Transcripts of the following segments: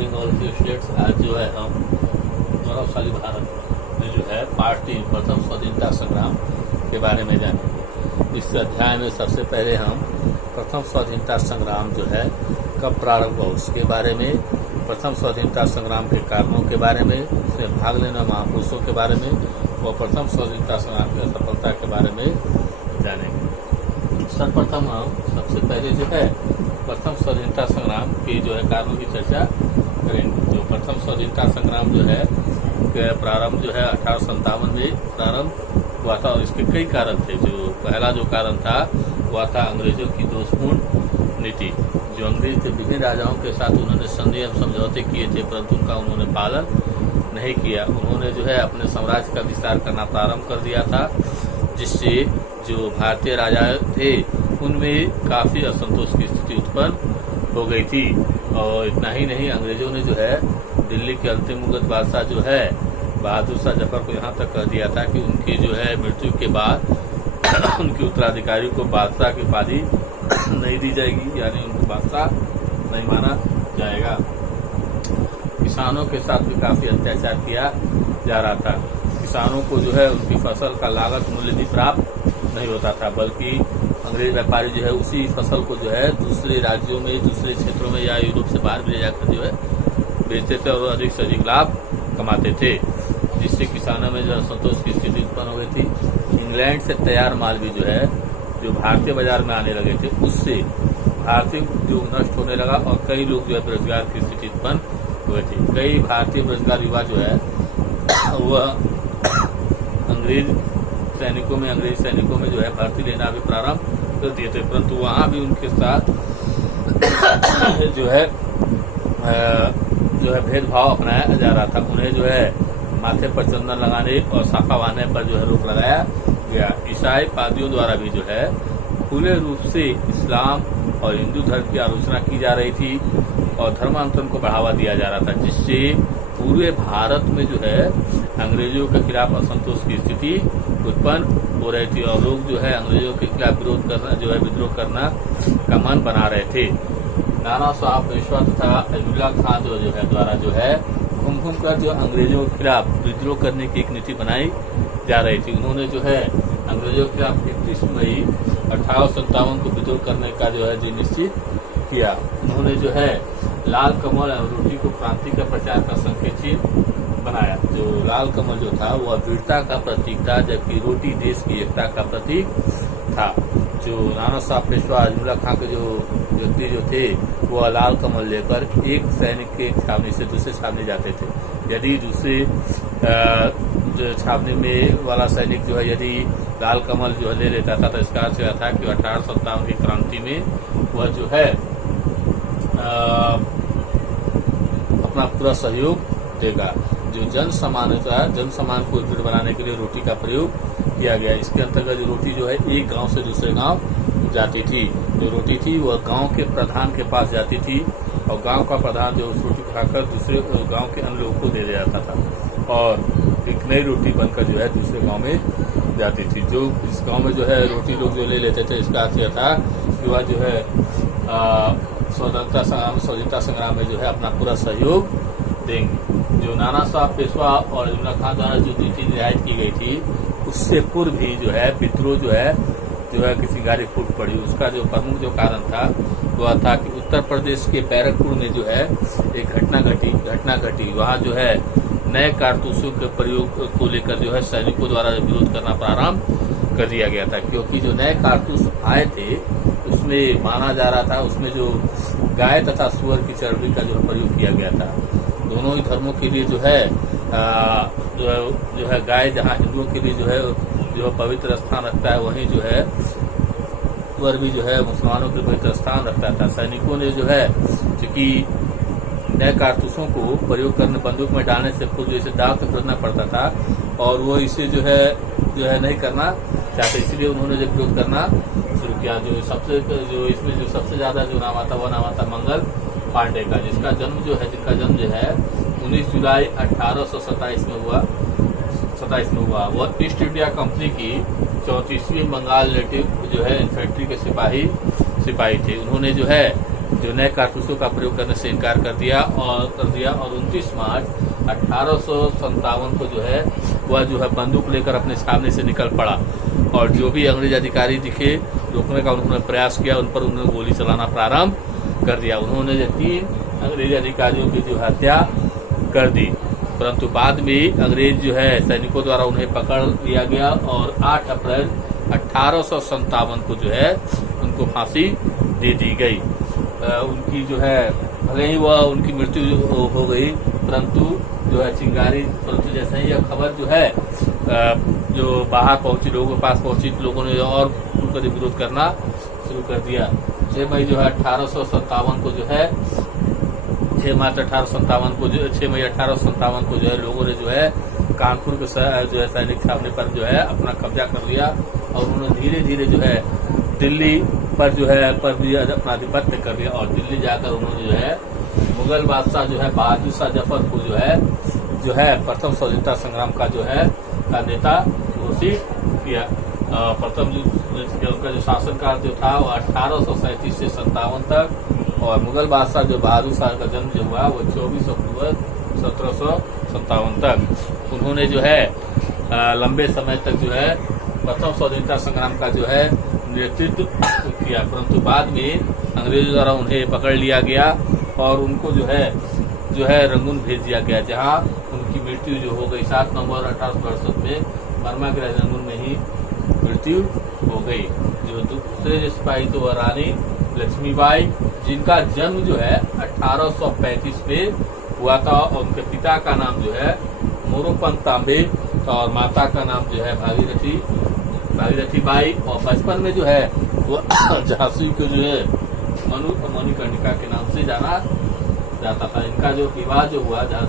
Morning all free states. आज जो है हम गौरवशाली भारत में जो है पार्ट 3 प्रथम स्वाधीनता संग्राम के बारे में जानेंगे। इस अध्याय में सबसे पहले हम प्रथम स्वाधीनता संग्राम जो है कब प्रारंभ हुआ उसके बारे में, प्रथम स्वाधीनता संग्राम के कारणों के बारे में, उसमें भाग लेने महापुरुषों के बारे में और प्रथम स्वाधीनता संग्राम की सफलता के बारे में जानेंगे। सर्वप्रथम हम सबसे पहले जो है प्रथम स्वाधीनता संग्राम के जो है कारणों की चर्चा करेंगे। जो प्रथम स्वाधीनता संग्राम जो है प्रारंभ जो है 1857 में प्रारंभ हुआ था और इसके कई कारण थे। जो पहला जो कारण था वह था अंग्रेजों की दोषपूर्ण नीति। जो अंग्रेज थे विभिन्न राजाओं के साथ उन्होंने संधि एवं समझौते किए थे, परंतु उनका उन्होंने पालन नहीं किया। उन्होंने जो है अपने साम्राज्य का विस्तार करना प्रारंभ कर दिया था, जिससे जो भारतीय राजा थे उनमें काफी असंतोष की स्थिति उत्पन्न हो गई थी। और इतना ही नहीं, अंग्रेजों ने जो है दिल्ली के अंतिम मुगल बादशाह जो है बहादुर शाह जफर को यहाँ तक कह दिया था कि उनकी जो है मृत्यु के बाद उनके उत्तराधिकारी को बादशाह की उपाधि नहीं दी जाएगी, यानी उनको बादशाह नहीं माना जाएगा। किसानों के साथ भी काफी अत्याचार किया जा रहा था। किसानों को जो है उनकी फसल का लागत मूल्य भी प्राप्त नहीं होता था, बल्कि अंग्रेज व्यापारी जो है उसी फसल को जो है दूसरे राज्यों में, दूसरे क्षेत्रों में या यूरोप से बाहर भी ले जाकर जो है बेचते थे और अधिक से अधिक लाभ कमाते थे, जिससे किसानों में जो असंतोष की स्थिति उत्पन्न हो गई थी। इंग्लैंड से तैयार माल भी जो है जो भारतीय बाजार में आने लगे थे, उससे भारतीय उद्योग नष्ट होने लगा और कई लोग जो है बेरोजगार की स्थिति उत्पन्न हुए थे। कई भारतीय बेरोजगार युवा जो है वह अंग्रेज सैनिकों में जो है भर्ती लेना भी प्रारंभ कर दिए थे, परंतु वहां भी उनके साथ जो है भेदभाव अपनाया जा रहा था। उन्हें जो है माथे पर चंदन लगाने और साफा बांधने पर जो है रोक लगाया गया। ईसाई पादियों द्वारा भी जो है खुले रूप से इस्लाम और हिंदू धर्म की आलोचना की जा रही थी और धर्मांतरण को बढ़ावा दिया जा रहा था, जिससे पूरे भारत में जो है अंग्रेजों के खिलाफ असंतोष की स्थिति उत्पन्न हो रही थी और लोग जो है अंग्रेजों के खिलाफ विद्रोह करना का मन बना रहे थे। नाना साहब पेशवा तथा अब्दुल्ला खान जो है द्वारा जो है घूम कर जो अंग्रेजों के खिलाफ विद्रोह करने की एक नीति बनाई जा रही थी। उन्होंने जो है अंग्रेजों के खिलाफ 31 मई 1857 को विद्रोह करने का जो है जी निश्चित किया। उन्होंने जो है लाल कमल और रोटी को क्रांति का प्रचार का संकेत चिन्ह बनाया। जो लाल कमल जो था वह वीरता का प्रतीक था, जबकि रोटी देश की एकता का प्रतीक था। जो नाना साहब पेशवा अजमुल्ला खां के जो व्यक्ति जो थे वह लाल कमल लेकर एक सैनिक के छावनी से दूसरे छावनी जाते थे। यदि दूसरे जो छावनी में वाला सैनिक जो है यदि लाल कमल जो है ले लेता था तो इसका अर्थ यह था कि 1857 की क्रांति में वह जो है अपना पूरा सहयोग देगा। जो जन समान को एकजुट बनाने के लिए रोटी का प्रयोग किया गया। इसके अंतर्गत जो रोटी जो है एक गांव से दूसरे गांव जाती थी। जो रोटी थी वह गांव के प्रधान के पास जाती थी और गांव का प्रधान जो उस रोटी खाकर दूसरे गांव के अन्य लोगों को दे दिया जाता था और एक नई रोटी बनकर जो है दूसरे गांव में जाती थी। जो इस गांव में जो है रोटी लोग जो ले लेते थे, इसका अर्थ यह था कि वह जो है स्वाधीनता संग्राम में जो है अपना पूरा सहयोग देंगे। जो नाना साहब पेशवा और अब्दुल्ला खान द्वारा जो नीति रियायत की गई थी उससे पूर्व भी जो है विद्रोह जो है किसी गाड़ी फूट पड़ी। उसका जो प्रमुख जो कारण था वह था कि उत्तर प्रदेश के बैरकपुर में जो है एक घटना घटी। वहाँ जो है नए कारतूसों के प्रयोग को लेकर जो है सैनिकों द्वारा विरोध करना प्रारंभ कर दिया गया था, क्योंकि जो नए कारतूस आए थे उसमें माना जा रहा था उसमें जो गाय तथा सुअर की चर्बी का जो प्रयोग किया गया था। दोनों ही धर्मों के लिए जो है गाय जहाँ हिंदुओं के लिए जो है पवित्र स्थान रखता है, वहीं जो है सुअर भी जो है मुसलमानों के पवित्र स्थान रखता था। सैनिकों ने जो है चूंकि नए कारतूसों को प्रयोग करने बंदूक में डालने से खुद जैसे दाव से खरीदना पड़ता था और वो इसे जो है नहीं करना चाहते, इसलिए उन्होंने जब विरोध करना शुरू किया। इसमें जो सबसे ज्यादा जो नाम आता वह नाम आता मंगल पांडे का, जिनका जन्म जो है 19 जुलाई 1827 में हुआ। वह ईस्ट इंडिया कंपनी की 34वीं बंगाल नेटिव जो है इन्फेंट्री के सिपाही थे। उन्होंने जो है जो नए कारतूसों का प्रयोग करने से इनकार कर दिया और 29 मार्च 1857 को जो है वह जो है बंदूक लेकर अपने सामने से निकल पड़ा और जो भी अंग्रेज अधिकारी दिखे रोकने का उन्होंने प्रयास किया, उन पर उन्होंने गोली चलाना प्रारंभ कर दिया। उन्होंने 3 अंग्रेज अधिकारियों की जो हत्या कर दी, परंतु बाद में अंग्रेज जो है सैनिकों द्वारा उन्हें पकड़ लिया गया और 8 अप्रैल 1857 को जो है उनको फांसी दे दी गई। उनकी जो है भले ही वह उनकी मृत्यु हो गई, परंतु जो है चिंगारी, परंतु जैसे ही यह खबर जो है जो बाहर पहुंची, लोगों के पास पहुंची, लोगों ने और उनका विरोध करना शुरू कर दिया। 6 मई जो है 1857 को जो है 6 मार्च 1857 को जो 6 मई 1857 को जो है लोगों ने जो है कानपुर के जो है सैनिक छावनी पर जो है अपना कब्जा कर लिया और उन्होंने धीरे धीरे जो है दिल्ली पर जो है पर भी अपना आधिपत्य कर लिया और दिल्ली जाकर उन्होंने जो है मुगल बादशाह जो है बहादुर शाह जफर को जो है प्रथम स्वतंत्रता संग्राम का जो है का नेता घोषित किया। प्रथम उनका जो शासनकाल जो था वो 1837 से 57 तक और मुगल बादशाह जो बहादुर शाह का जन्म जो हुआ वो 24 अक्टूबर 1757 तक। उन्होंने जो है लंबे समय तक जो है प्रथम स्वतंत्रता संग्राम का जो है नेतृत्व किया, परंतु बाद में अंग्रेजों द्वारा उन्हें पकड़ लिया गया और उनको जो है रंगून भेज दिया गया, जहां उनकी मृत्यु जो हो गई 7 नवंबर 1868 में बर्मा के रंगून में ही मृत्यु हो गई। जो दूसरे सिपाही तो वह रानी लक्ष्मीबाई, जिनका जन्म जो है 1835 में हुआ था और उनके पिता का नाम जो है मोरोपंत तांबे और माता का नाम जो है भागीरथी बाई और बचपन में जो है वो झांसी को जो है मणिकर्णिका के नाम से जाना जाता था। इनका जो विवाह जो हुआ था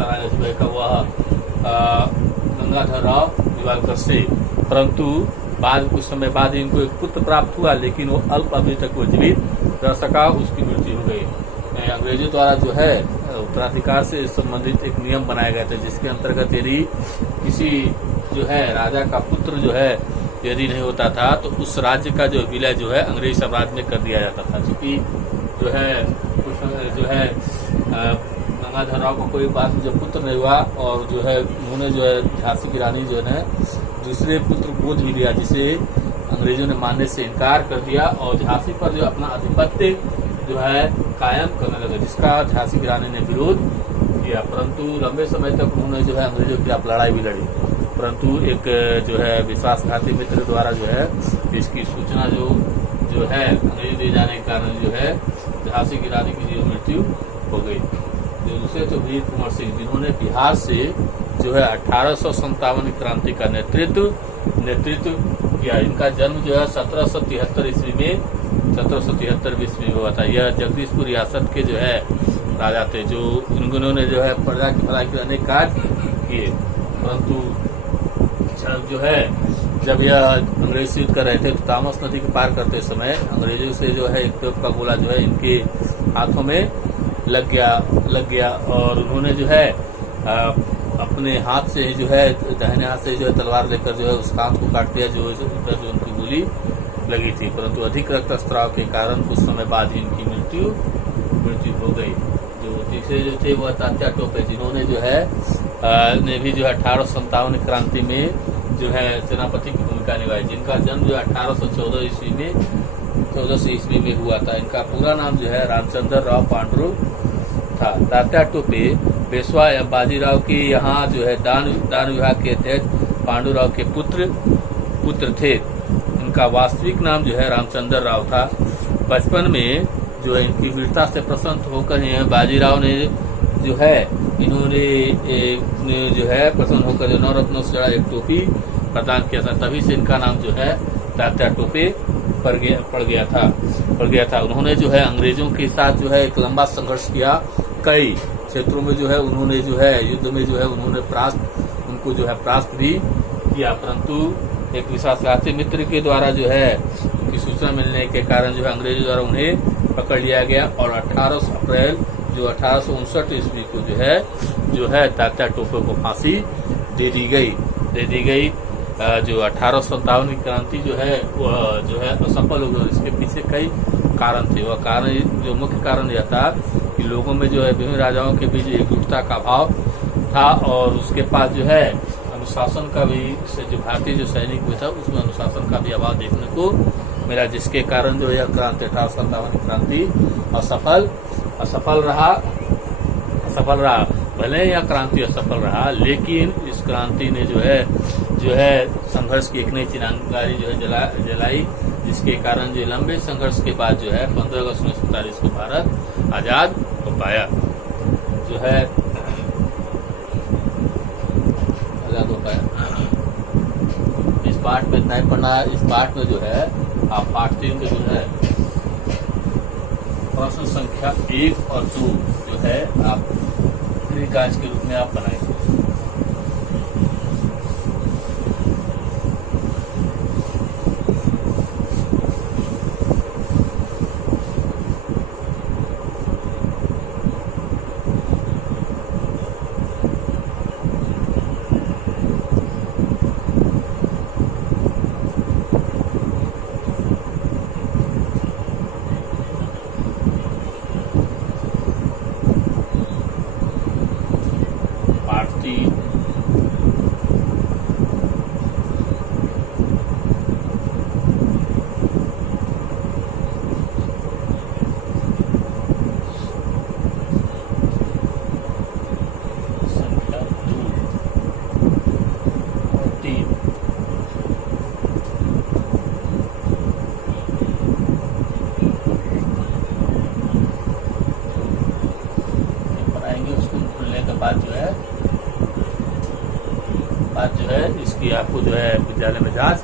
रानी का वह गंगाधर राव दिवालकर से, परंतु बाद कुछ समय बाद इनको एक पुत्र प्राप्त हुआ, लेकिन वो अल्प अवधि तक वो जीवित रह सका, उसकी मृत्यु हो गई। अंग्रेजों द्वारा जो है उत्तराधिकार से संबंधित एक नियम बनाया गया था, जिसके अंतर्गत यदि किसी जो है राजा का पुत्र जो है यदि नहीं होता था तो उस राज्य का जो विलय जो है अंग्रेज साम्राज्य में कर दिया जाता था। क्योंकि जो है गंगाधर राव को कोई बाद में जब पुत्र नहीं हुआ और जो है उन्होंने जो है झांसी की रानी जो है दूसरे पुत्र गोद भी लिया, जिसे अंग्रेजों ने मानने से इनकार कर दिया और झांसी पर जो अपना आधिपत्य जो है कायम करने लगे, जिसका झांसी की रानी ने विरोध किया। परंतु लंबे समय तक उन्होंने जो है अंग्रेजों के खिलाफ लड़ाई भी लड़ी, परंतु एक जो है विश्वासघाती मित्र द्वारा जो है इसकी सूचना जो है अंग्रेज दे जाने के कारण जो है झांसी की रानी की जो मृत्यु हो गई। दूसरे तो वीर कुंवर सिंह, जिन्होंने बिहार से जो है 1857 क्रांति का नेतृत्व किया। इनका जन्म जो है 1773 ईस्वी में हुआ था। यह जगदीशपुर रियासत के जो है राजा थे, जो इन्होंने जो है प्रजा की भलाई के अनेक कार्य किए, परंतु जो है जब यह अंग्रेज से युद्ध कर रहे थे तो तामस नदी के पार करते समय अंग्रेजों से जो है एक तोप का गोला जो है इनके हाथों में लग गया और उन्होंने जो है अपने हाथ से जो है दाहिने हाथ से जो है तलवार लेकर जो है उस हाथ को काट दिया जो उनकी गोली लगी थी, परंतु अधिक रक्तस्राव के कारण कुछ समय बाद ही इनकी मृत्यु हो गई। जो तीसरे जो थे वह तात्या टोपे, जिन्होंने जो है ने भी जो 1857 क्रांति में जो है सेनापति की भूमिका निभाई, जिनका जन्म जो 1814 ईस्वी में हुआ था। इनका पूरा नाम जो है रामचंद्र राव पांडुरंग था। तात्या टोपे पेशवा या बाजीराव के यहाँ जो है दान विभाग के अध्यक्ष पांडुराव के पुत्र थे। इनका वास्तविक नाम जो है रामचंद्र राव था। बचपन में जो है इनकी वीरता से प्रसन्न होकर बाजीराव ने जो है इन्होंने जो है प्रसन्न होकर जो नवरत्नों से एक टोपी प्रदान किया था, तभी से इनका नाम जो है तात्या टोपे पड़ गया था। उन्होंने जो है अंग्रेजों के साथ जो है एक लंबा संघर्ष किया, कई क्षेत्रों में जो है उन्होंने जो है युद्ध में जो है उन्होंने उनको जो है परास्त भी किया, परंतु एक विश्वासघाती मित्र के द्वारा जो है उनकी सूचना मिलने के कारण जो है अंग्रेजों द्वारा उन्हें पकड़ लिया गया और 18 अप्रैल जो 1859 ईस्वी को जो है तात्या टोपे को फांसी दे दी गई। जो 1857 की क्रांति जो है वह जो है असफल हो गई। इसके पीछे कई कारण थे। वह कारण, जो मुख्य कारण यह था कि लोगों में जो है विभिन्न राजाओं के बीच एकजुटता का अभाव था और उसके पास जो है अनुशासन का भी, जो भारतीय जो सैनिक में था उसमें अनुशासन का भी अभाव देखने को मिला, जिसके कारण जो यह क्रांति 1857 की क्रांति असफल रहा। भले ही यह क्रांति असफल रहा, लेकिन इस क्रांति ने जो है संघर्ष की एक नई चिंगारी जो है जलाई, जिसके कारण जो लंबे संघर्ष के बाद जो है 15 अगस्त 1947 को भारत आजाद हो पाया, जो है आजाद हो पाया। इस पाठ में इतना ही पढ़ना है। इस पाठ में जो है आप पाठ 3 के जो है प्रश्न संख्या 1 और 2 जो है आप गृह कार्य के रूप में आप बनाएंगे। बात जो है इसकी आपको जो है विद्यालय में जांच